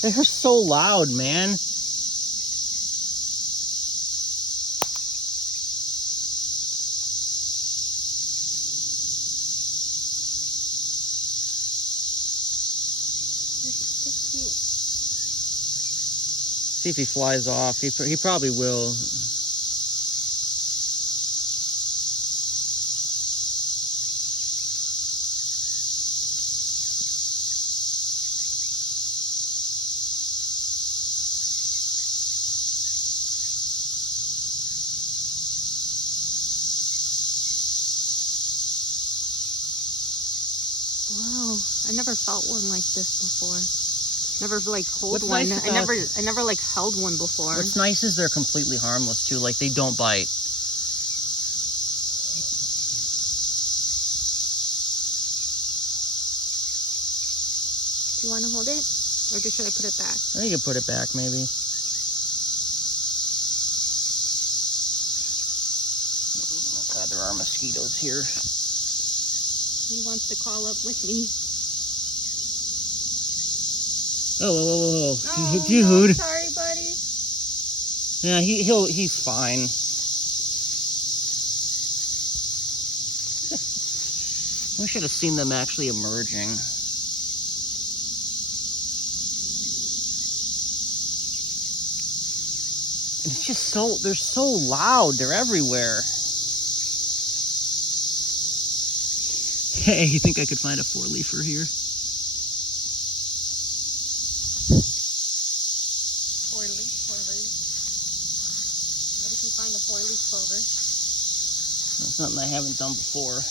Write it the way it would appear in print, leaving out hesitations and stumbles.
They're so loud, man. See if he flies off. He probably will. Wow, I never felt one like this before. Never like hold one. Nice I never like held one before. What's nice is they're completely harmless too. Like they don't bite. Do you want to hold it, or just should I put it back? I think you put it back, maybe. Oh God, there are mosquitoes here. He wants to call up with me. Oh, whoa. Oh, Dude. No, sorry, buddy. Yeah, he's fine. We should have seen them actually emerging. It's just they're so loud. They're everywhere. Hey, you think I could find a 4-leafer here? 4-leaf clover. What if you find a 4-leaf clover? That's something I haven't done before.